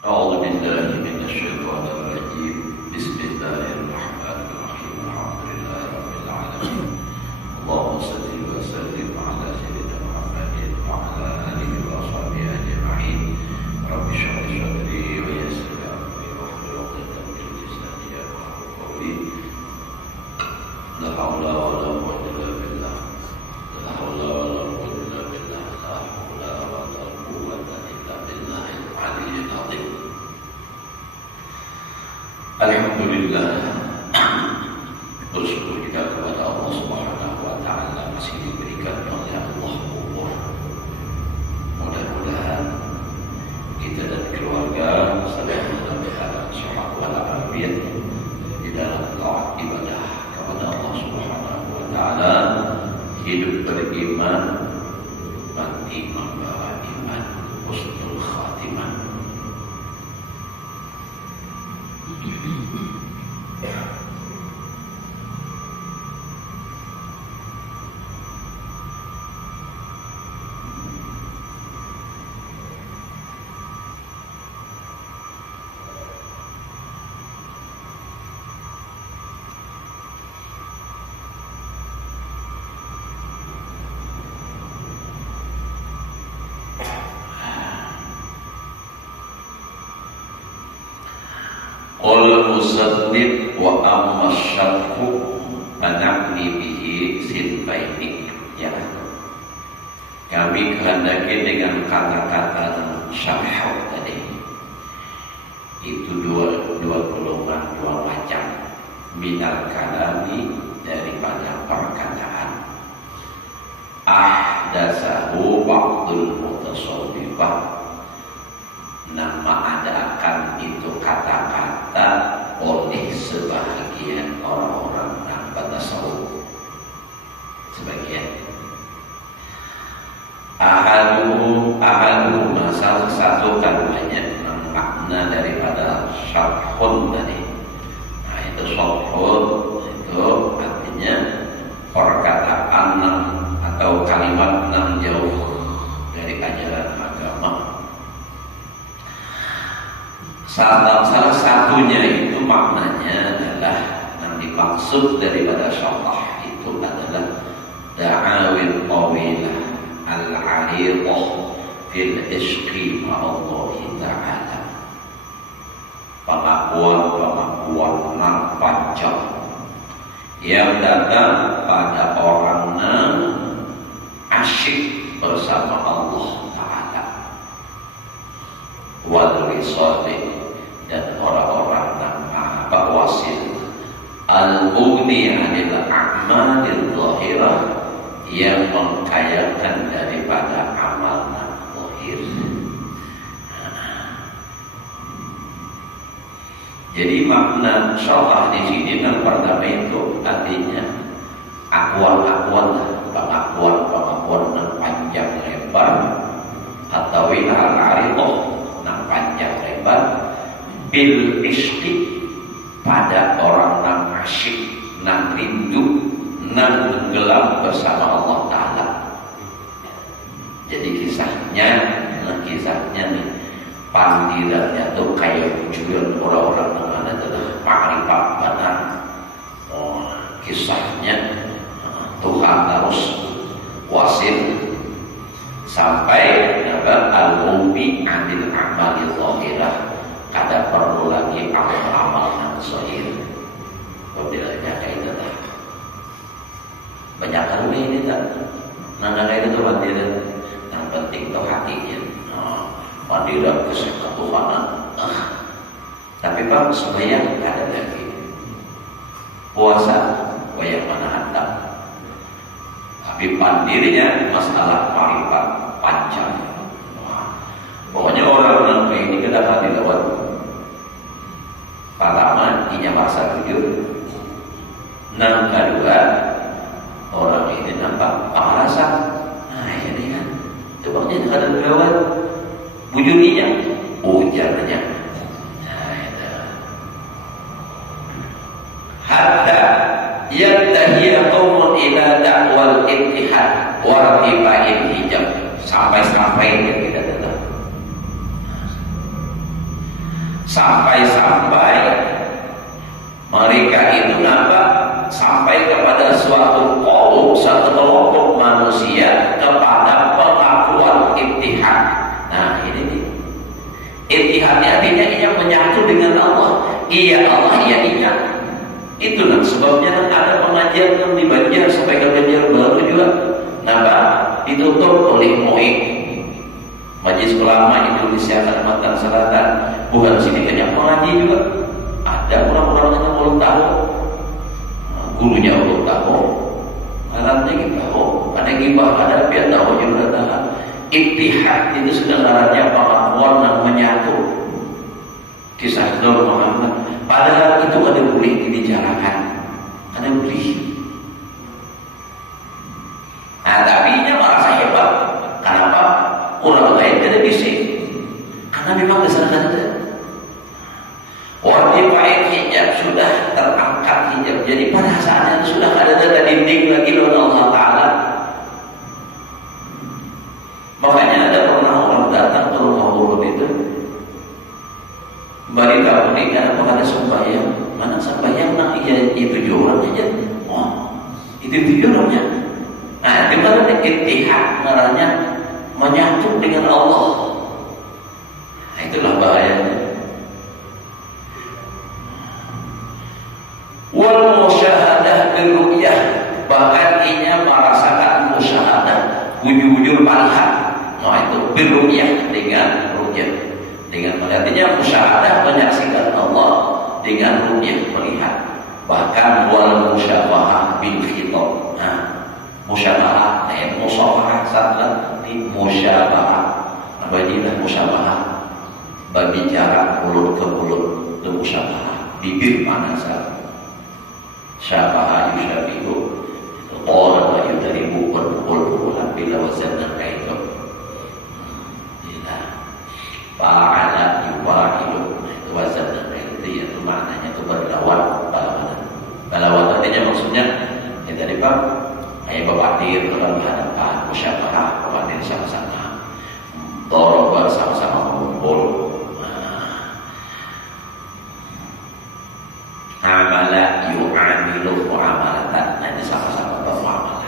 أعوذ بالله من الشيطان الرجيم بسم الله الرحمن الرحيم الحمد لله رب العالمين اللهم صل وسلم على سيدنا محمد وعلى آله وصحبه أجمعين رب اشرح لي صدري ويسر لي أمري واحلل عقدة من لساني يفقهوا قولي لا حول ولا قوة إلا بالله لا حول ولا قوة إلا بالله لا حول ولا قوة إلا بالله العلي العظيم. Alhamdulillah, bersyukur kita kepada Allah Subhanahu wa Ta'ala masih diberikan oleh Allah umur. Mudah-mudahan kita dan keluarga selalu dalam keadaan sehat walafiat di dalam taat ibadah kepada Allah Subhanahu wa Ta'ala, hidup beriman, mati membawa iman, husnul khatimah. Qul musannif wa amma syarhu manakni bihi sinfaini. Ya, kami kehendaki dengan kata-kata syarh tadi itu dua golongan, dua macam. Minal kalami, daripada perkataan. Ahdatsahu ba'dul mutasawwifah, nama adakan itu kata-kata oleh sebahagian orang-orang yang bertasawuf. Sebagian ahadu salah satu kalmanya makna daripada syarhun tadi. Nah, itu syarhun itu artinya perkataan atau kalimat yang jauh dari ajaran agama. Salah satunya itu maknanya adalah yang dimaksud daripada syarah itu adalah da'awil tawilah al-'aridah fil ishqi ma'allahi ta'ala, pengakuan nan panjang yang datang pada orang yang asyik bersama Allah Ta'ala, wal wisali, dan orang-orang yang maha wasil, al-mughni 'anil a'malil zahirah, yang mengkayakan daripada amal zahir. Jadi makna syarah di sini yang pertama itu artinya pengakuan yang panjang lebar atau al-'aridah yang panjang lebar bil ishqi, pada orang yang asyik, yang rindu, yang tenggelam bersama Allah Ta'ala. Jadi kisahnya nih, pandirannya tuh kayak jual orang-orang yang mana adalah ma'rifat benar. Kisahnya Tuhan harus wasil sampai dapat al-mughni 'anil a'malil zahirah, kada perlu lagi amal-amal yang zahir. Modelnya kayak itu dah. Banyak kali ini tak. Nana kayak itu pandiran. Yang penting tuh hatinya. Pandiran ketuhanan. Tapi Pak sembahyang ada lagi. Puasa yang mana hantam. Tapi pandirinya masalah marifat panjang. Pokoknya orang yang kayak ini kita akan dilawat. Pertama, inya masa jujur. Yang kedua, orang ini nampak pemalasan. Nah ini kan, coba kita ada dilawat. Bujurinya, ujarnya. Nah itu. Hatta yantahiyya qaumun ila da'wal ittihad wa rifa'il hijab, sampai dia tidak datang. Sampai-sampai mereka itu sampai kepada suatu kaum, suatu kelompok manusia kepada pengakuan ittihad. Nah ini nih, ittihadnya artinya menyatu dengan Allah. Iya Allah, iya iya. Itulah sebabnya ada pengajian yang di Banjar sampai ke Banjar Baru juga. Ditutup oleh MUI, Majelis Ulama Indonesia Kalimantan Selatan. Bukan sini banyak mengaji juga. Ada orang-orang yang belum tahu, gurunya belum tahu, ngarannya kita tahu, ada gibah, ada pihak tahu juga tahu. Ittihad itu sudah ngarannya pengakuan dan menyatu. Kisah Nur Muhammad. Padahal itu ada boleh dibicarakan, ada boleh. Nah, tapi dia merasa hebat. Kenapa? Orang lain tidak bisa. Karena memang kesadaran ada. Wajib hijab sudah terangkat hijab. Jadi pada saatnya itu sudah ada dinding lagi oleh Allah Ta'ala. Makanya ada pernah orang datang ke rumah urut itu. Beritahu ini kenapa ada sembahyang? Mana sembahyang? Nah iya itu 7 orang aja. Oh, itu 7 orangnya. Nah, itu kan ittihad, marahnya menyatu dengan Allah. Nah, itulah bahayanya. Wal musyahadah bil ru'yah, bahkan ia merasakan musyahadah, wujud-wujud melihat. Nah, itu bil ru'yah dengan ru'yah. Dengan melihatnya musyahadah menyaksikan Allah, dengan ru'yah melihat. Bahkan wal musyabahah bil khitab. Nah, musyabahah, musafahah salah di musyabahah. Apa ini dah musyabahah? Berbicara mulut ke mulut, itu musyabahah. Bibir mana saja. Syabahah yusyabihu, qala wa yudribu qul bila wazanna kaitu. Bila fa'ala yuwahidu, itu wazanna kaitu, itu maknanya itu berlawan, balawan artinya maksudnya ini tadi Pak, kayak bapatir dalam berhadapan, musyabahah, bapatir sama-sama, doroba sama-sama mengumpul. Amala yu'amilu mu'amalatan, nanti sama-sama bermuamalah.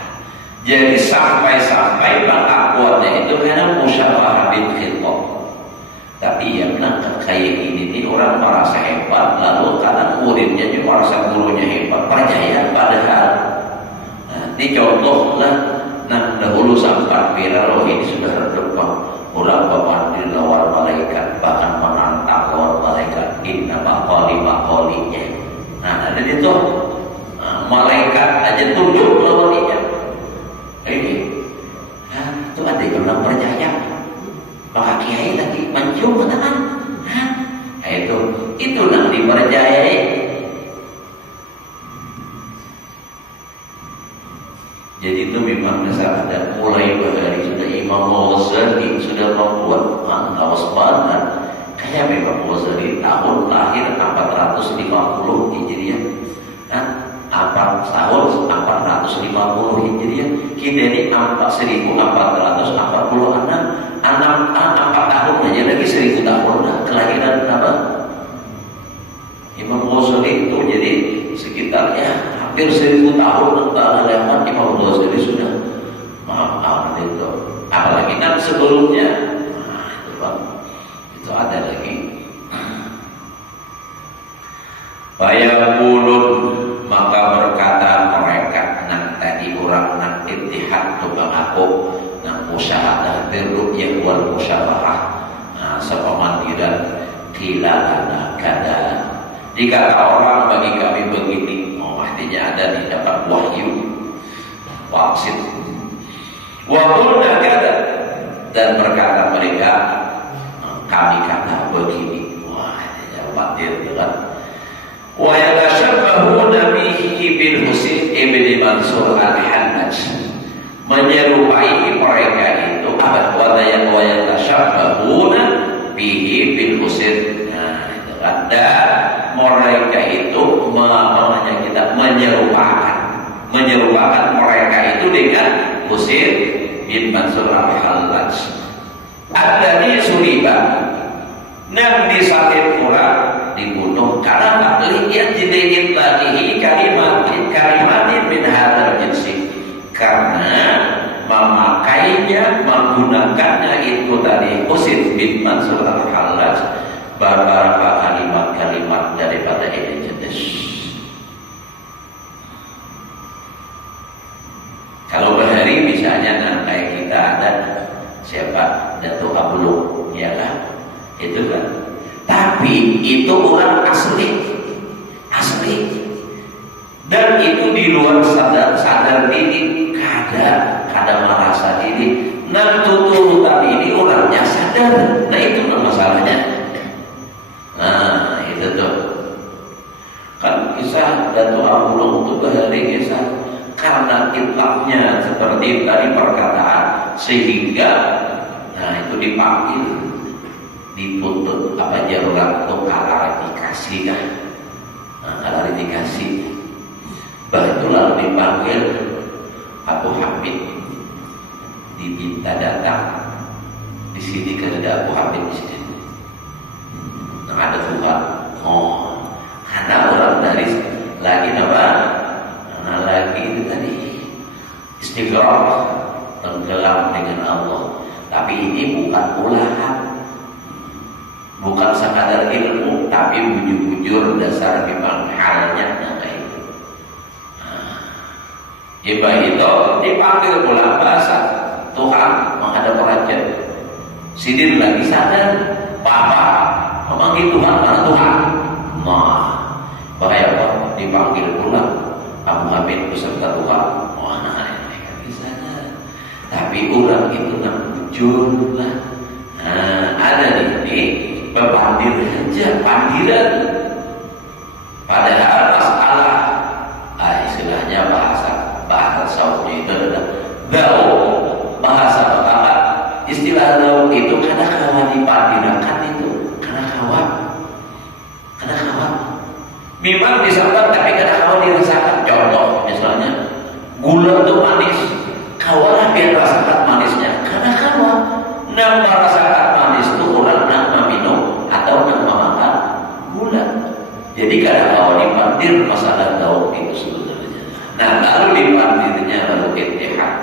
Jadi sampai-sampai pengakuannya itu karena musyabahah bil khitab. Tapi ya benar kayak gini nih orang merasa hebat, lalu kadang muridnya juga merasa gurunya hebat, percaya padahal. Dicontohlah, nah dahulu sampai viral ini sudah redup orang bapak lawan malaikat, bahkan menantang lawan malaikat, inna maqali-maqalinya. Nah, ada itu malaikat aja tunjuk lawannya. Ini, itu ada yang pernah percaya. Maka kiai tadi mencium tangan. Itu nak dipercayai. Jadi itu memang dasar ada mulai dari sudah Imam Ghazali sudah membuat awas banget. Kayak memang Ghazali tahun lahir 450 Hijriah. Tahun 450 Hijriah. Kita ini 1446. 4 tahun aja lagi 1000 tahun lah kelahiran apa? Imam Ghazali itu jadi sekitarnya hampir 1000 tahun antara lewat Imam Ghazali sudah maaf itu. Apalagi kan sebelumnya, itu ada lagi. Fayaqulun, maka berkata mereka, nak tadi orang nak ittihad tu mengaku, nak musyahadah birru'yah wal musyabahah, sepamandiran khilafana kada. Dikata orang bagi kami begini, artinya ada di dapat wahyu waksit. Waqulna kada, dan berkata mereka, kami kata begini. Wah, artinya batil dengan wa yatashabbahuna bihi bil Husain ibn Mansur al-Hannaj, menyerupai mereka itu apa? Wa yatashabbahuna bihi bil Husain. Nah, itu ada mereka itu kita menyerupakan mereka itu dengan Husain bin Mansur al-Hannaj. Alladzi suliba, Nang disakit orang dibunuh karena lihat jilid lagi kalimatin min hadal jinsi, karena memakainya, menggunakannya itu tadi Husain bin Mansur al-Hallaj beberapa kalimat-kalimat daripada ini jenis. Kalau bahari misalnya kayak kita ada siapa Datuk Abulung, ya kan? Itu kan. Tapi itu orang asli. Dan itu di luar sadar diri, kada merasa diri. Nah tuturutan ini orangnya sadar. Nah itu masalahnya. Nah itu tuh. Kan kisah Datuk Abulung itu bahari kisah karena kitabnya seperti tadi perkataan, sehingga nah itu dipanggil, dituntut apa jarurat untuk klarifikasi kan. Nah, klarifikasi itu lalu dipanggil Abu Hamid, diminta datang di sini. Kan ada Abu Hamid di sini, nah, ada Tuhan. Karena orang dari lagi apa? Nah lagi itu tadi istighfar, tenggelam dengan Allah. Tapi ini bukan ulahan, bukan sekadar ilmu, tapi bujur-bujur dasar memang halnya kayak itu. Iba itu dipanggil pula bahasa Tuhan menghadap raja. Sidin lagi sadar, Papa memanggil Tuhan, mana Tuhan? Nah, bahaya apa? Dipanggil pula Abu Hamid beserta Tuhan. Nah, mereka bisa. Tapi orang itu nak bujur lah. Nah, ada ini berpandir saja, pandiran. Padahal masalah, istilahnya bahasa Saudi itu adalah daun, bahasa pertama. Istilah daun itu karena kawan dipandirakan itu, karena kawan. Memang disantap tapi kadang kawan dirasakan. Contoh misalnya gula itu manis, kawan biar rasakan manisnya karena kawan nak merasakan manis itu orang nak meminum atau nak memakan gula. Jadi kadang kawan dipandir masalah daun itu sebenarnya. Nah lalu dipandirnya lalu ittihad.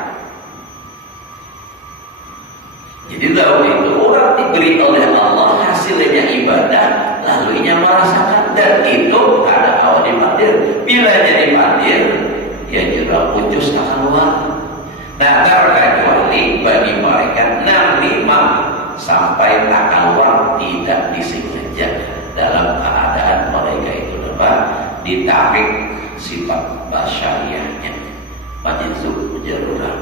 Jadi daun itu orang diberi oleh Allah, hasilnya ibadah, lalu ia merasakan, dan itu ada awal dipandir. Bila jadi pandir, ya juga pucus tak keluar. Nah terkecuali bagi mereka 65 sampai tak keluar tidak disengaja, dalam keadaan mereka itu dapat ditarik sifat basyariahnya, majizub menjerudah.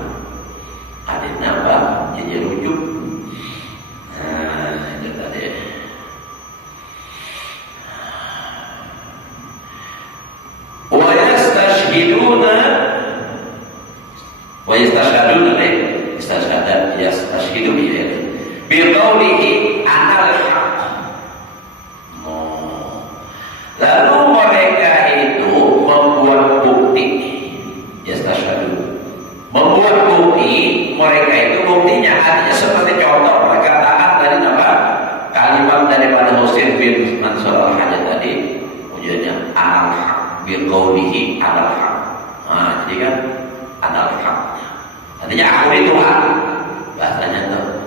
Ada nama jadi rujuk. Nah, itu tadi. Wa yastashhiduna yastashhidu bi qawlihi anal haqq. Lalu mereka itu membuat bukti, yastashhadu, membuat bukti. Mereka itu buktinya artinya seperti contoh perkataan tadi apa? Kalimat daripada Husain bin Mansur al-Hallaj tadi, ujarnya al-haq bi qawlihi al-haq. Nah, jadi kan al-haq. Artinya aku ini Tuhan. Bahasanya tuh.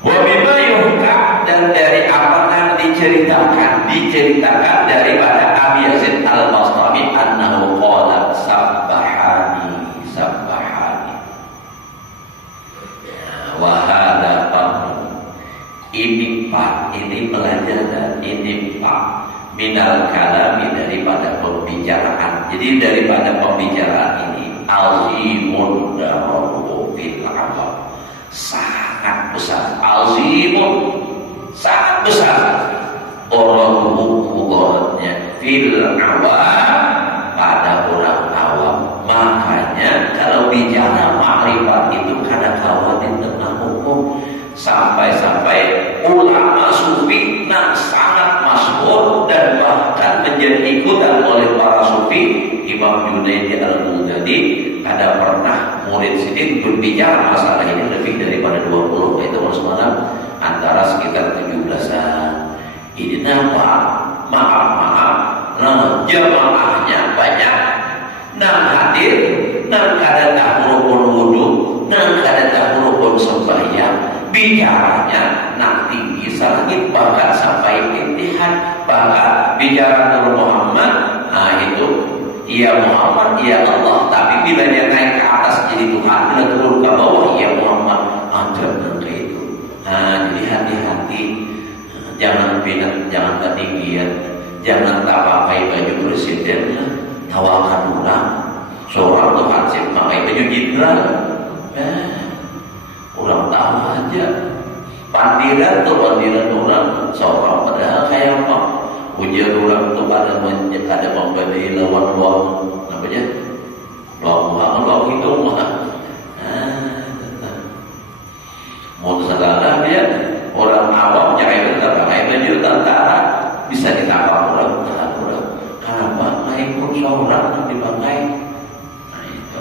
Wa bima yuhkam, dan dari apa yang diceritakan daripada Abi Yazid al-Bastami annahu qala sabbahani. Wahada ini pak, ini pelajaran, ini pak minal kalami, daripada pembicaraan. Jadi daripada pembicaraan ini azimun daruhu fil awam, sangat besar, azimun sangat besar mudaratnya fil awam, pada orang awam. Makanya kalau bicara makrifat itu kadang kawan di tengah hukum, sampai-sampai ulama sufi yang sangat masyhur dan bahkan menjadi ikutan oleh para sufi. Imam Junaidi al-Baghdadi ada pernah murid Sidin berbicara masalah ini lebih daripada 20, itu semalam antara sekitar 17 Ini maaf, jamaahnya banyak, nang hadir, nang kada tahurupun wudu, nang kada tahurupun sembahyang, bicaranya nang tinggi salangit bahkan sampai intihan, bahkan bicara Nur Muhammad, nah itu ya Muhammad, ya Allah, tapi bila dia naik ke atas jadi Tuhan, bila turun ke bawah, ya Muhammad, ada kayak itu. Nah, jadi hati-hati, jangan pinat, jangan ketinggian, jangan tak pakai baju presiden, tawakan orang, seorang tuh hansip pakai baju jenderal, orang tahu aja, pandiran orang, seorang padahal kayak apa? Ujian orang tuh ada membeli lawan apa aja, lawan itu mah. Mau segala dia orang awam jangan kita pakai baju tentara bisa ditangkap orang. Kenapa naik pun seorang yang dipakai? Nah itu.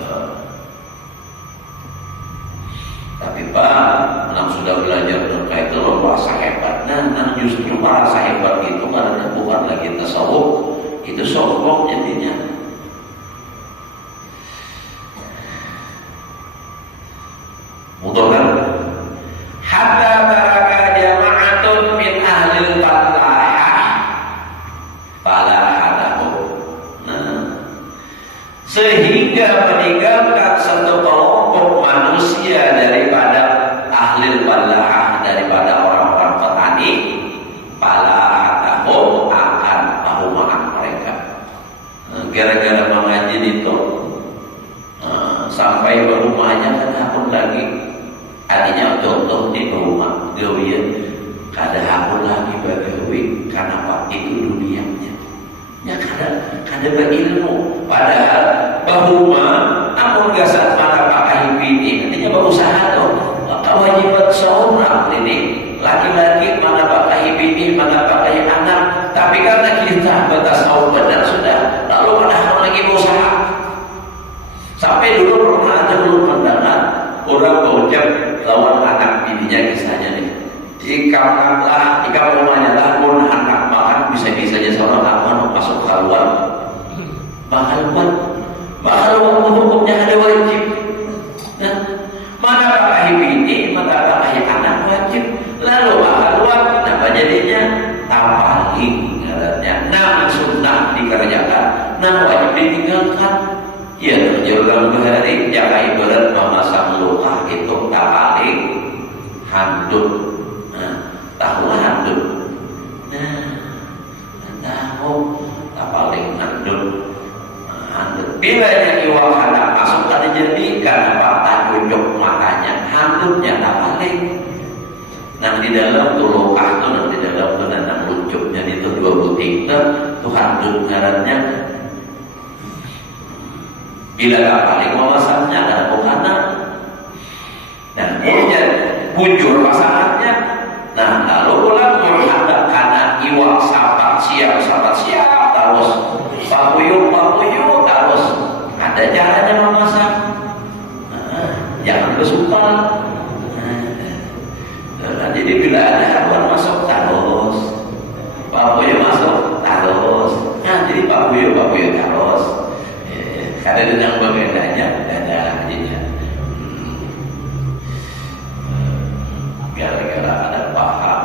Tapi Pak, yang sudah belajar terkait itu merasa hebat. Nah justru merasa hebat itu karena bukan lagi tasawuf, itu sombong jadinya. Mudah-mudahan hatta taraka jama'atun min ahlil falahah fala hadahu. Sehingga meninggalkan satu kelompok manusia daripada ahlil falahah, daripada orang-orang petani, fala hadahu akan pahumaan mereka. Gara-gara mengaji itu sampai berumahnya kan hakun lagi. Artinya contoh di rumah gawian kada hakun lagi bagawi karena waktu itu dunianya. Ya kada berilmu. Padahal bahuma amun gasat mata pakai bini, artinya berusaha tuh. Kewajiban seorang ini laki-laki mana pakai bini, mana pakai anak. Tapi karena kita batas awal benar sudah, lalu padahal lagi berusaha. Sampai dulu pernah ada belum mendengar orang berucap lawan anak bininya kisahnya nih. Jika rumahnya lah pun anak makan bisa-bisanya seorang anak masuk haluan. Haluan hukumnya ada wajib. Nah, mana pakai bini, mana pakai anak wajib. Lalu haluan apa jadinya? Tapaling ngarannya. Nam sunnah dikerjakan, nam wajib ditinggalkan. Ya, terjelang bahari jangan ibarat memasang luka itu tak paling handuk. Tahu handuk? Tahu tak paling handuk. Bila yang iwak handuk masuk kan dijadikan apa tunjuk matanya, handuknya tak paling. Nah di dalam tuh luka tuh, nah di dalam tuh nang lucuknya itu dua buting tuh handuk ngarannya. Bila tak paling memasangnya ada bukannya dan kemudian bujur pasangannya. Nah lalu pulang menghadap karena iwak sahabat siap terus pakuyuk terus ada caranya memasak. Jangan kesumpah. Jadi bila ada haluan masuk terus, pakuyuk masuk terus. Nah jadi pakuyuk terus. Ada yang berbedanya, ada aja. Gara-gara ada paham.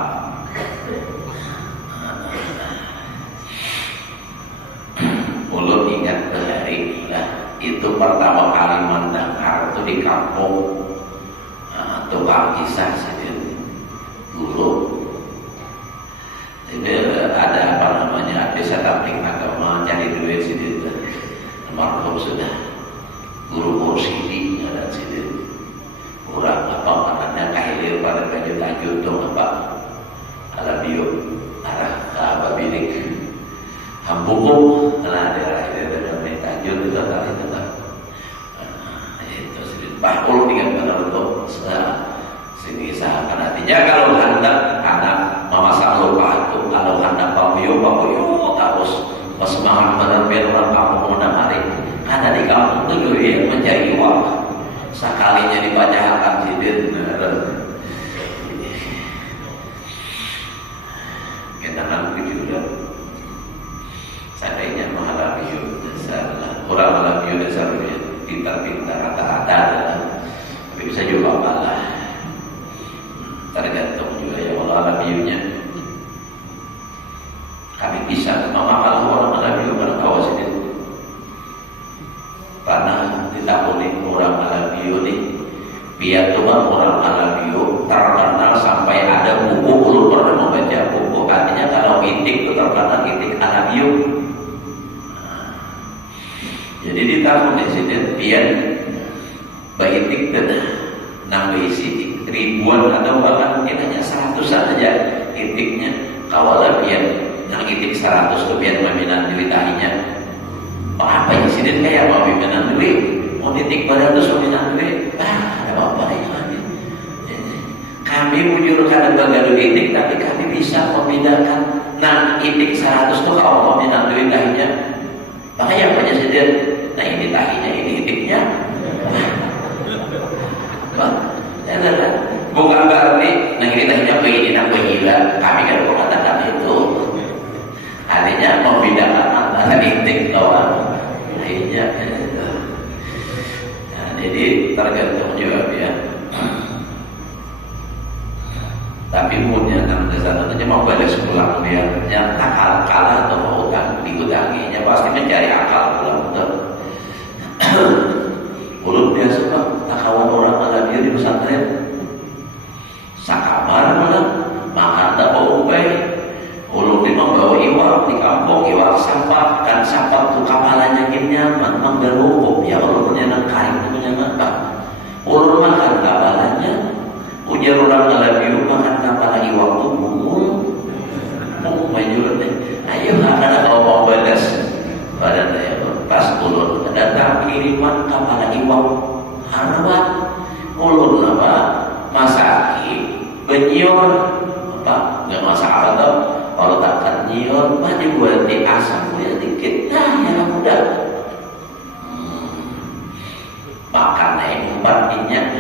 Mulut ingat bahari itu pertama kali mendengar itu di kampung tukang kisah sendiri guru. Jadi ada apa namanya? Desa Tamping Agama cari duit sendiri. Marhum sudah guru mursidi ada sini kurang apa makanya kahilir pada baju tajud dong apa ala bio arah ke ababilik hambukum ala daerah dengan tajud itu tadi itu sedikit bahul dengan menurut sini seakan artinya kalau hendak anak memasak lupa itu kalau hendak papuyo terus semangat benar-benar orang kampung menamari karena di kampung itu yang mencari uang sekalinya dibacakan sidin kenangan pintar-pintar rata-rata, tapi bisa juga kalah. Tergantung juga ya Allah alaminya. Kami bisa memakai orang alami pada kawasan itu. Karena ditakuni orang alami ini, biar Tuhan orang alami terkenal sampai ada buku, belum pernah membaca buku. Artinya kalau itik itu terkenal itik alami. Jadi ditakuni sini biar baitik dan nang isi ribuan atau bahkan mungkin hanya 100-an aja itiknya. Kawalan biar nang itik 100 tuh biar meminat duit tahinya. Apa yang sini kayak mau meminat duit, mau titik 200 meminat duit, ada apa yang lain. Kami wujudkan lembaga itik, tapi kami bisa membedakan nang itik 100 tuh kalau mau meminat duit tahinya. Makanya banyak sini, nah ini tahinya, ini itiknya. Bukan berarti nah ini tahinya begini nak begila. Kami kan mengatakan itu. Artinya membedakan antara itik lawan lainnya. Nah, jadi tergantung juga ya. Tapi punya enam dasar saja mau balik pulang biar yang tak kalah atau mau utang digudanginya pasti mencari akal pulang betul. Ulun biasa pak tak kawan orang ada dia di pesantren. Sakamar malah makan tak bau baik. Ulun memang bawa iwak di kampung, iwak sampah kan sampah tuh kapalanya nyaman, memang berhukum ya ulun punya nak kain punya apa? Ulun makan kapalanya, ujar orang alami makan kapal iwak tuh majuran deh. Ayo ada kalau mau balas pada saya pas ulun datang kiriman kapal iwak harawat ulun apa masaki benyor apa nggak masalah tau. Kalau takkan nyiur, mah dibuat di asam ya dikit, nah ya udah. Makan naik umpan minyak,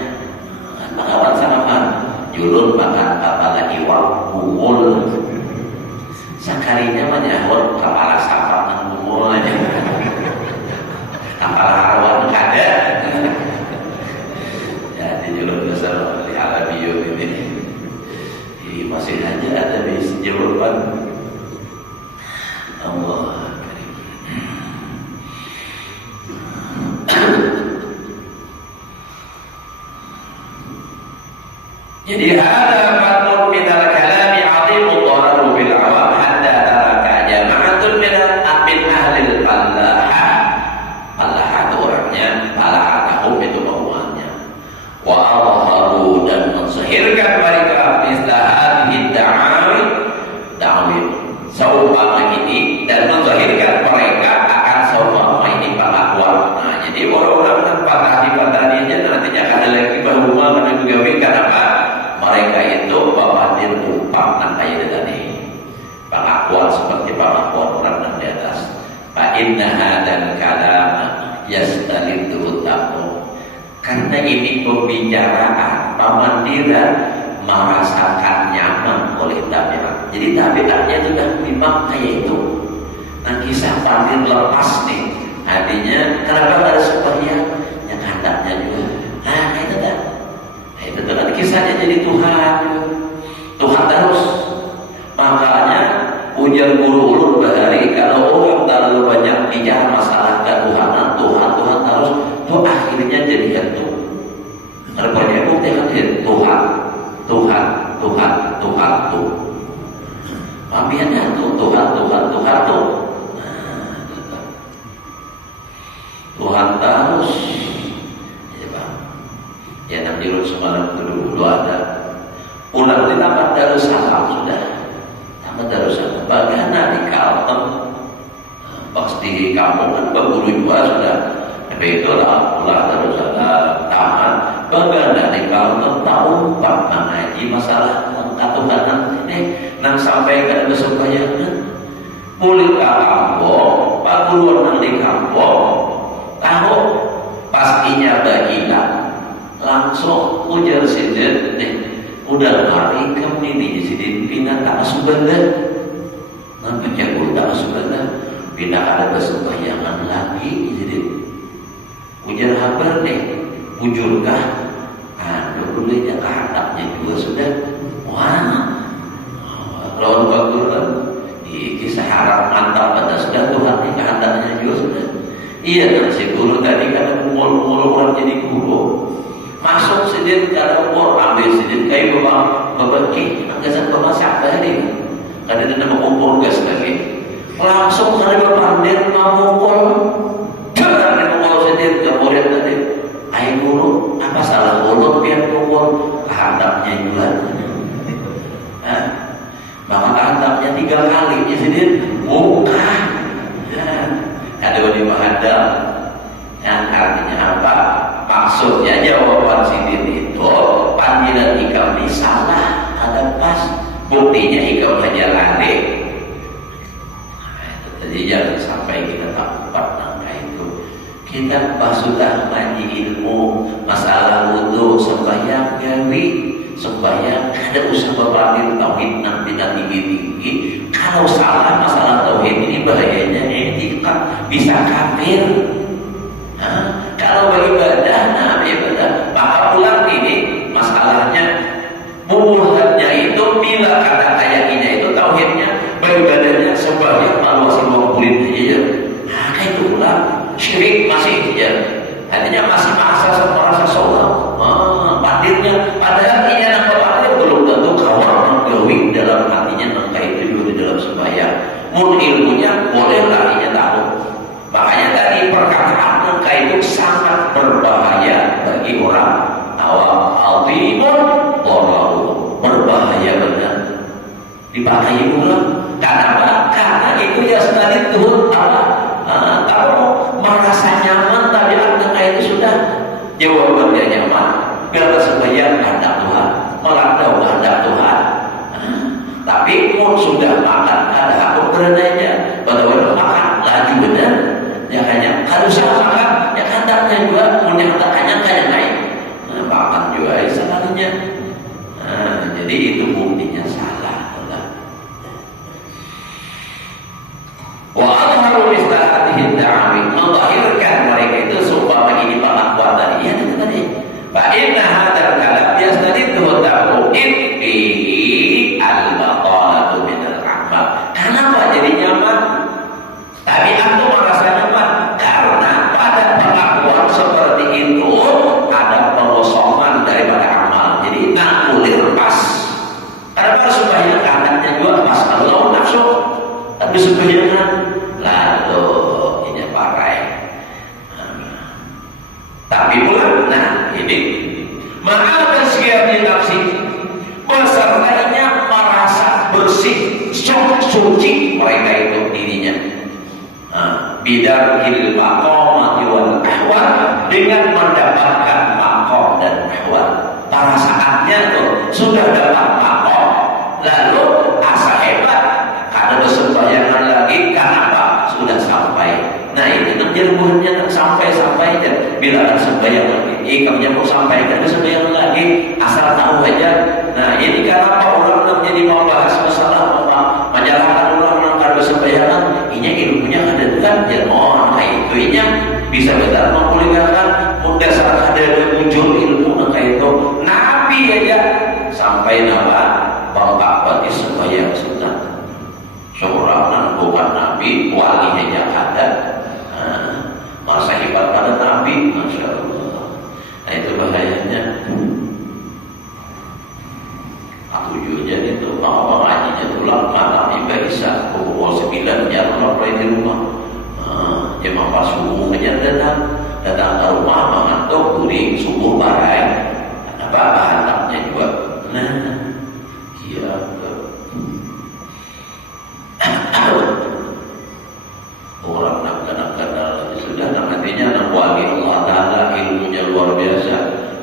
makan sanaman, julun makan kepala iwak, bumul. Sakarinya mah nyahur kepala sapat dan bumul aja. Kepala haruan ada. Ya di julun besar di alamiyo ini. Masih aja ada di jawaban Allah Karim. Jadi ada fatmun minal kalami azimul dararu bil awam hatta taraka jama'atun min ahlil fallaha. Fallaha itu orangnya, fallaha tahu itu mauannya. Wa azharu dan mensahirkan mereka mislahat da'wi seumpama ini dan menzahirkan mereka akan seumpama ini pengakuan. Nah jadi orang-orang yang patah aja nantinya ada lagi bahwa karena juga kenapa mereka itu bapadir umpak dan kayak tadi pengakuan seperti pengakuan orang yang di atas. Fa innaha dan kalam yastalidu tamu karena ini pembicaraan pemandiran merasakan nyaman oleh tabiat. Jadi tabiatnya itu sudah memang kayak itu. Nah kisah pandir lepas nih. Artinya kenapa ada supaya yang hendaknya juga. Nah itu dah. Nah itu dah. Kisahnya jadi Tuhan. Tuhan terus. Makanya ujar guru ulun bahari kalau orang terlalu banyak bicara masalah ketuhanan Tuhan terus. Itu akhirnya jadi hantu. Terbanyak bukti Tuhan. Mabiannya Tuhan Tuhan terus ya bang ya namanya semalam dulu ada pulang di tempat Darussalam sudah tempat Darussalam bagaimana di Kalteng pas di kampung kan berburu juga sudah tapi itulah pulang Darussalam taman bagaimana di Kalteng tahu bang mengaji masalah ketuhanan nang sampaikan kesembahyaan pulih ke kampung pak guru nang di kampung tahu pastinya bagilah langsung ujar sidir udah hari kami di sini pindah tak subhanallah namanya guru tak subhanallah pindah ada kesembahyaan lagi jadi ujar bujurkah? Dulunya kehandapnya juga sudah. Wah, lawan bagus kan? Kisah harap mantap pada sudah Tuhan ini kehendaknya juga sudah. Iya, si guru tadi kan umur orang jadi guru. Masuk sedikit kalau umur ambil sedikit kayu bapak angkasa pemasak tadi. Ada nama umur gas lagi. Langsung ada berpandir mamukul. Jangan dimukul sedikit ke murid tadi. Ayo guru, apa salah guru biar umur kehendaknya juga. Maka kehendaknya 3 kali sedikit. Bukan. Ada di menghadap yang artinya apa? Maksudnya jawaban sidin itu panggilan ikam ini salah ada pas, buktinya ikam hanya lari. Jadi jangan sampai kita tak nangka itu. Kita pas sudah ngaji ilmu masalah wudhu, sembahyang gawi, sembahyang ada usaha berarti tauhid nanti tinggi. Kalau salah masalah tauhid ini bahayanya etika bisa kafir. Kalau beribadah, ibadah, maka pulang ini masalahnya bubuhannya itu bila kata ayakinya itu tauhidnya beribadahnya sembahyang maluasi kulit aja. Kayak itu pulang syirik masih ya. Artinya masih merasa sholat. Padirnya padahal ini anak padir belum tentu kawan menggawi dalam hatinya nangka itu juga di dalam sembahyang. Mun ilmunya boleh larinya tahu. Makanya tadi perkataan nangka itu sangat berbahaya bagi orang awam. Azimun dararuhu, berbahaya benar. Dipakai ulang. Kenapa? Karena itu ya sekali Tuhan kalau merasa nyaman tapi nangka itu sudah jawabannya nyaman. Biarlah sembahyang kehendak Tuhan, melanda kehendak Tuhan. Tapi pun sudah makan ada aku berenanya, betul-betul makan lagi benar. Ya hanya kalau salah makan, ya kehendaknya juga punya kehendaknya kayak naik. Makan juga salahnya. Jadi itu buktinya salah. Wa adharu mistahatihi da'awi, mengahirkan mereka itu seumpama ini pengakuan tadi. Ya tadi. Fa inna hadzal kalam yastadillu ta'u'id bihi al-batalatu min al-amal. Kenapa jadi nyaman? Tapi antum merasa nyaman karena pada pengakuan seperti itu ada pengosongan daripada amal. Jadi nakulir pas. Karena supaya kanannya juga pas kalau nafsu tapi supaya lalu ini parai. Tapi pula, ini ma'al tasghiyati nafsi, besertanya merasa bersih, suci mereka itu dirinya. Bidaril maqamati wal ahwal, dengan mendapatkan maqam dan ahwal. Pada saatnya tuh sudah dapat maqam, lalu asa hebat, kada bersembayangan lagi, kenapa? Sudah sampai. Nah ini kan jermuhnya sampai dan bila ada sembahyang lagi, kamunya mau sampaikan ke sembahyang lagi, asal tahu aja. Nah ini kenapa orang menjadi membahas masalah menyalahkan orang yang kada sembayangan, ini ilmunya ada dekat ya. Nah itu ini bisa benar memulihkan dasar ada muncul ilmu maka itu Nabi aja sampai nama bangkak bagi sembahyang sunnah. Seorang bukan Nabi, wali hanya ada. Masa hebat pada Nabi, Masya Allah. Nah itu bahayanya. Aku juga itu mau ngajinya tulang malam ibadah pukul 9 jam di rumah. Jam 4 subuh aja datang ke rumah mengantuk kuring subuh barai. Apa bahannya juga. Nah, kira orang nak kenal sudah nantinya nak wali Allah Ta'ala ilmunya luar biasa.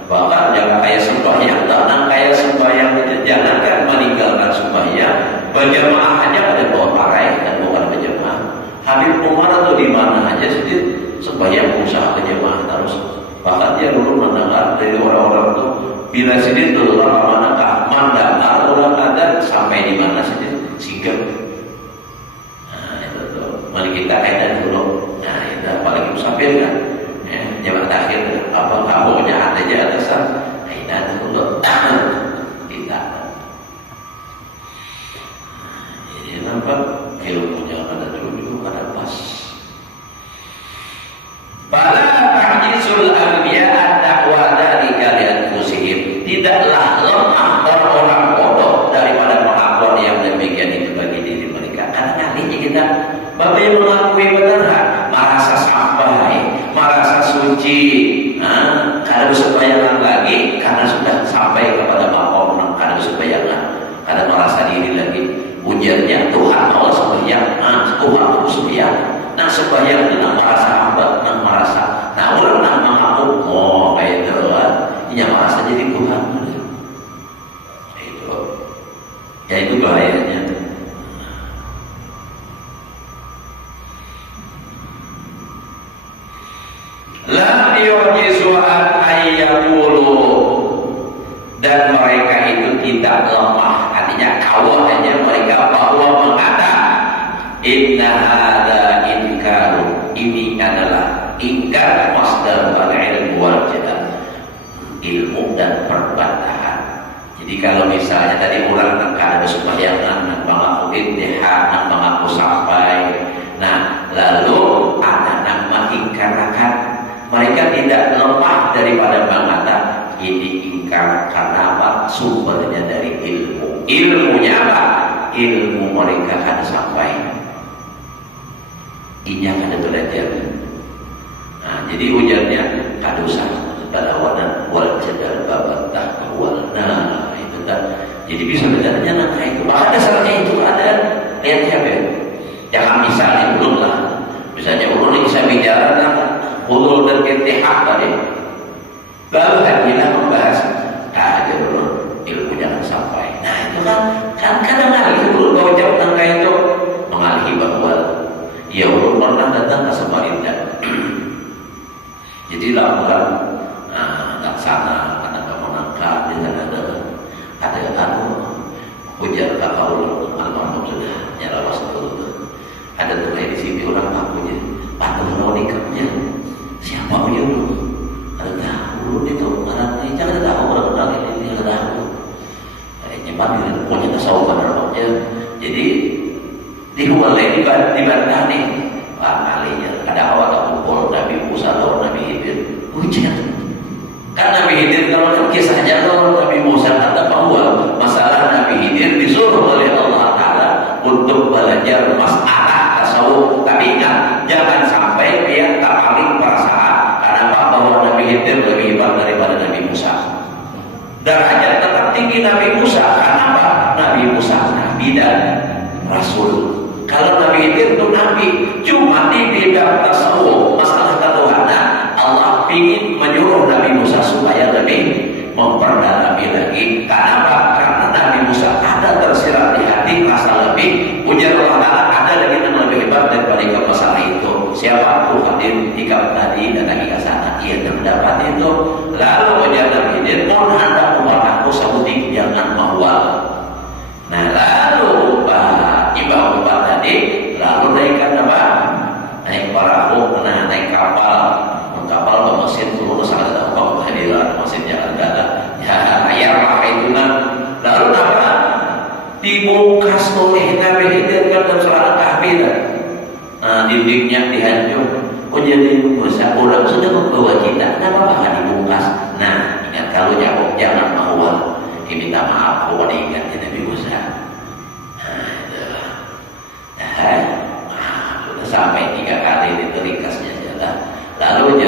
Bahkan jangan kayak sembahyang, tak kayak sembahyang jangankan meninggalkan sembahyang, berjamaah aja pada bawa parai dan bukan berjamaah. Habib Umar atau di mana aja sedikit sembahyang usaha berjamaah terus. Bahkan dia dulu mendengar dari orang-orang itu bila sedikit dulu orang manakah mendengar orang ada sampai di mana sedikit singgah. Mari kita kaitan dulu. Nah, itu apalagi musafir kan. Jamaah takhir apa kamunya apa? Ilmunya kada cucu, kada pas. Fala ta'jizul anbiya ad-da'wa dzalika li anfusihim. Tidaklah lemah orang-orang bodoh daripada pengakuan yang demikian itu bagi diri mereka. Karena kalinya kita bapak mengakui benar, merasa sampai, merasa suci, karena bersembayangan lagi, karena sudah sampai kepada makom, karena bersembayangan, karena merasa diri lagi. Ujarnya Tuhan Allah sembahyang, Tuhan aku sembahyang, nah sembahyang itu nak merasa hamba, nak merasa, nah orang nak mengaku, kayak itu kan, dia merasa jadi Tuhan, itu, ya itu bahayanya. La yu'jizu an ayyaqulu, dan mereka itu tidak lemah, artinya kawannya mereka bahwa mengata inna hadza inkaru, ini adalah ingkar masdar wal ilmu wal jadal, ilmu dan perbantahan. Jadi kalau misalnya tadi orang nak ada sembayangan, nak mengaku intihad, nak mengaku sampai, nah lalu ada nak mengingkarkan, mereka tidak lemah daripada mengata ini ingkar karena apa? Sumbernya dari ilmu. Ilmunya apa? Ilmu mereka akan sampai. Inya kada belajar. Nah, jadi ujarnya kadosa balawanan wal jadal babatah wal. Nah, itu kan. Jadi bisa bedanya nah itu. Maka dasarnya itu ada lihat ya, jangan misalnya ulun lah. Misalnya ulun bisa bicara tentang ulul dan intihad tadi. Lalu hadilah membahas aja dulu ilmu jangan sampai. Nah itu kan kadang-kadang ulun bawa jawab tentang itu mengalihi bahwa ya ulun pernah datang ke Samarinda. Jadi laporan tak sana ada kemenangkan di sana ada ujar kakak ulun almarhum sudah nyalawas dulu. Ada tuh di sini orang pakunya, patung nikahnya siapa dia dulu? Ada tahu itu mana ini jangan tahu orang-orang ini tidak tahu. Nyimpan di punya tasawuf rambutnya. Jadi dihualai dibantah nih. Kalinya ada awal kumpul Nabi Musa lawan Nabi Khidir. Hujan. Kan Nabi Khidir kalau kisahnya lawan Nabi Musa kata bahwa masalah Nabi Khidir disuruh oleh Allah Taala untuk belajar masalah tasawuf. Tapi ingat, jangan sampai dia terpaling perasaan. Karena bahwa Nabi Khidir lebih hebat daripada Nabi Musa. Derajat tetap tinggi Nabi Musa. Karena apa? Nabi Musa Nabi dan Rasul. Kalau Nabi Khidir itu Nabi, cuma di bidang tasawuf, masalah ketuhanan, Allah ingin menyuruh Nabi Musa supaya lebih memperdalami lagi. Kenapa? Karena Nabi Musa ada tersirat di hati rasa lebih. Ujar Allah Ta'ala ada lagi yang lebih hebat daripada masalah itu. Siapa tuh hadir hikam tadi dan lagi ke sana, ia mendapat itu. Lalu ujar Nabi Khidir, mohon anda membuat aku sebutin jangan mahwal. Nah lalu Ibah tadi lalu naikkan apa? Naik perahu, naik kapal bermesin turun sangat gampang. Hadilah mesinnya ada, ya layar lah itu kan. Lalu apa? Dibungkas oleh Nabi Khidir kan dalam surah Al-Kahfi. Dindingnya dihancur. Oh jadi Musa orang sudah membawa kita, kenapa bahkan dibungkas? Nah ingat kalau jawab jangan mahwal. Minta maaf kalau diingat Nabi Musa. Sudah sampai 3 kali itu ringkasnya jalan. Lalu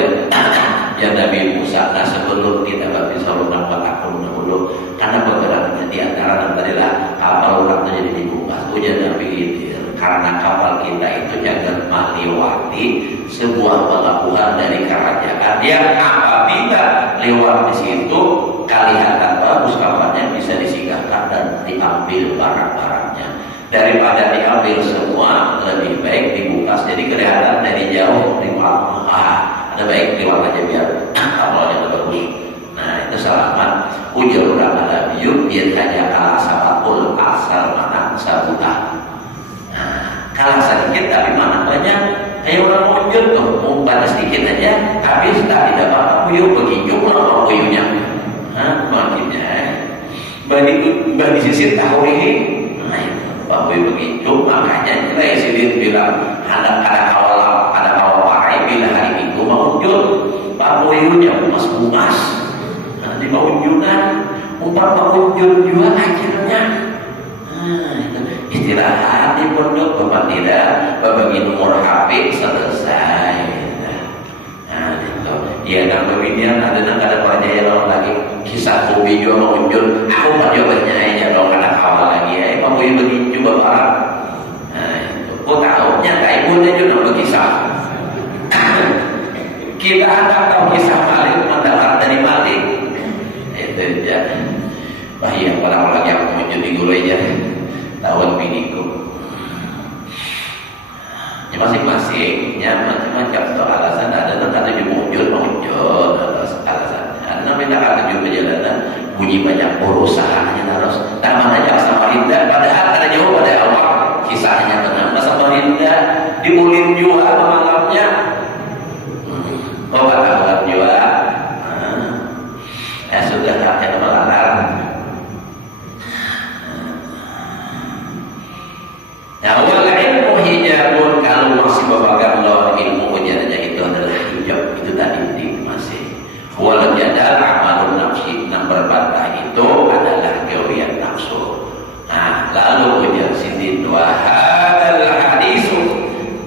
ya Nabi Musa, nah sebelum kita bisa lunak takun dahulu, karena bergeraknya di antara adalah kapal orang itu jadi dibungkas. Ujar Nabi Khidir, karena kapal kita itu jangan melewati sebuah pelabuhan dari kerajaan yang apabila lewat di situ kelihatan bagus kapalnya bisa disinggahkan dan diambil barang-barangnya. Daripada diambil semua, lebih baik dibungkas. Jadi kelihatan dari jauh lewat. Ada baik lewat aja biar kapalnya bagus. Nah itu selamat. Ujar orang Arab biar hanya kalah sabatul asal mana sabutah. Nah kalah sedikit tapi mana banyak. Kayak orang munjur tuh, mau pada sedikit aja, habis tak tidak apa-apa puyuh begitu orang puyuhnya. Makinnya bagi sisi tahu ini. Nah itu Pak Boy begitu itu makanya nilai Sidin bilang ada kawal pakai bila hari Minggu mau unjul Pak Boyunya mas di maunjunan umpam maunjul juga akhirnya istirahat di pondok bapak tidak berbagi nomor HP selesai. Itu ya dan kemudian ada perjaya lagi kisah hobi juga maunjul aku pada jawabannya aja dong ada kawal lagi ya Pak Boyu begini juga Pak. Itu tahu nyata ibunya juga berkisah. Kita akan tahu kisah maling mendapat dari maling. Itu ya. Bahaya orang-orang yang muncul di gulu aja. Tawan biniku. Ya masing-masing, ya macam-macam soal alasan ada kata muncul alasannya. Ada namanya kata perjalanan bunyi banyak urusahanya harus. Tak mana aja Samarinda padahal ada jauh pada awal kisahnya benar. Samarinda diulin juga malamnya. Oh kata juga. Ya sudah rakyat melarang. Nah, wal ilmu hijabun kalau masih babagan luar ilmu ujiannya itu adalah hijab itu tadi masih. Wal jadal amalun nafsi berbantah itu adalah gawian nafsu. Nah, lalu ujian sini dua hadal hadisu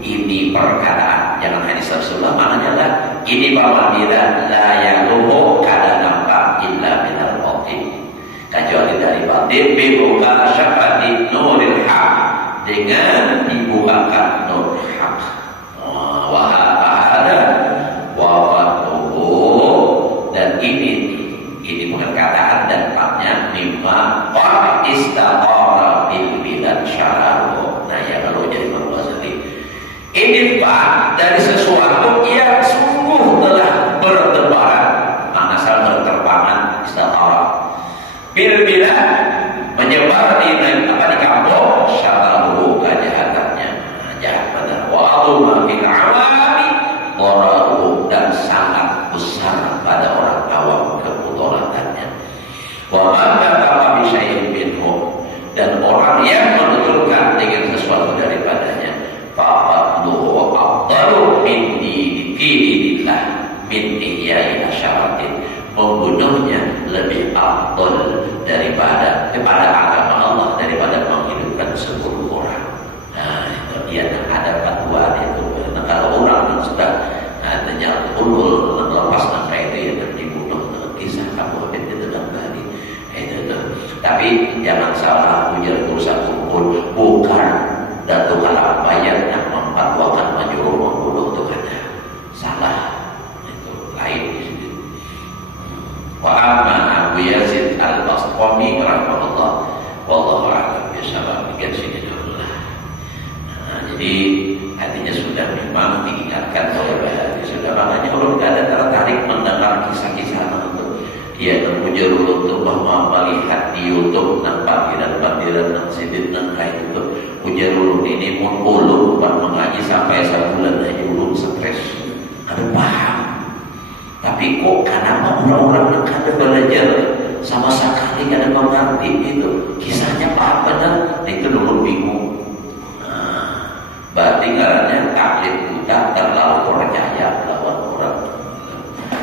ini perkataan jangan hadis Rasulullah maknanya lah ini pamamila la yaluhu kada nampak illa minal batin kecuali dari batin bibuka syafati nuril haq dengan dibukakan nur haq wa hada wa fatuhu dan ini perkataan dan haknya mimma qad istaqara bil bilad syarahu. Nah ya kalau jadi Al-Ghazali ini pak dari sesuatu yang sungguh telah bertebaran asal berterbangan istaqara bil bilad menyebar di kampung syarahu kejahatannya jahat benar wa aduma fil awami dararu dan sangat besar pada orang awam kemudaratannya wa man kafara bi syai'in minhu dan orang yang menuturkan dengan sesuatu daripadanya fa'adluhu afdalu min dinillah min ihya'i asyaratin membunuhnya lebih afdal daripada agama Allah daripada menghidupkan 10 orang. Nah itu dia ada fatwa itu. Nah, kalau orang yang sudah adanya ulul lepas nangka itu ya dibunuh kisah kamu itu dalam balik itu. Tapi jangan salah ujar dosa kumpul bukan Datuk Alam Bayar yang memfatwakan menyuruh membunuh itu ada salah itu lain di sini. Wa amma Abu Yazid Al-Bastami rahimahullah wallahu a'lam bishawab bikin sini dulu lah. Jadi artinya sudah memang diingatkan oleh bahari sudah makanya orang tidak ada tertarik mendengar kisah-kisah itu dia terpuja dulu tuh bahwa melihat di YouTube nampak panggilan dan sidin dan kayak itu puja dulu ini pun ulung buat mengaji sampai sebulan aja ulung stres ada paham tapi kok kenapa orang-orang yang kada belajar sama sekali kada mengerti itu kisahnya paham benar itu dulu bingung. Berarti karena taklid kita terlalu percaya lawan orang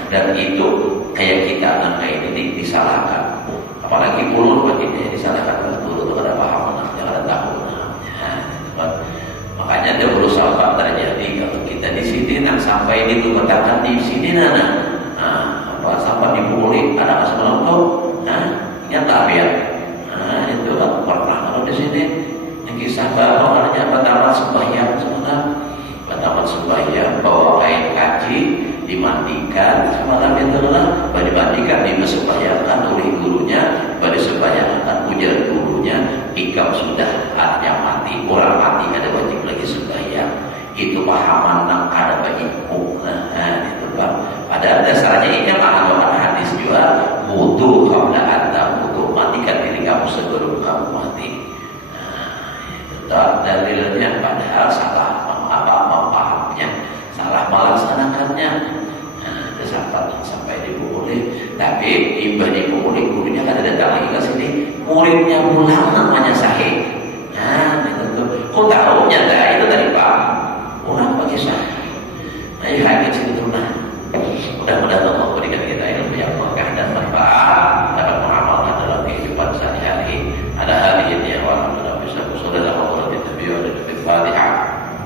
dan itu kayak kita nangka ini disalahkan apalagi puluh begini disalahkan puluh itu ada paham namanya ada tahu namanya makanya dia berusaha terjadi kalau kita di sini nak sampai di katakan di sini nana apa sampai dipulih ada apa semalam tuh ingat tak ya itu kan pernah kalau di sini kisah bapak orangnya pertama sembahyang pertama sembahyang bawa kain kaci dimandikan semalam itu lah dimandikan disembahyangkan oleh gurunya disembahyangkan ujar gurunya ikam sudah hanya mati orang mati ada wajib lagi sembahyang itu pahaman nak ada bagi itu pak pada dasarnya ini paham hadis juga wudu qabla anta wudu matikan diri kamu sebelum kamu mati. Dalilnya padahal salah memahamnya, salah melaksanakannya. Itu sampai dipukuli. Tapi ibadah dipukuli gurunya kan ada datang lagi ke sini. Muridnya pulang namanya Sahih. Itu tuh Kok tahu nyata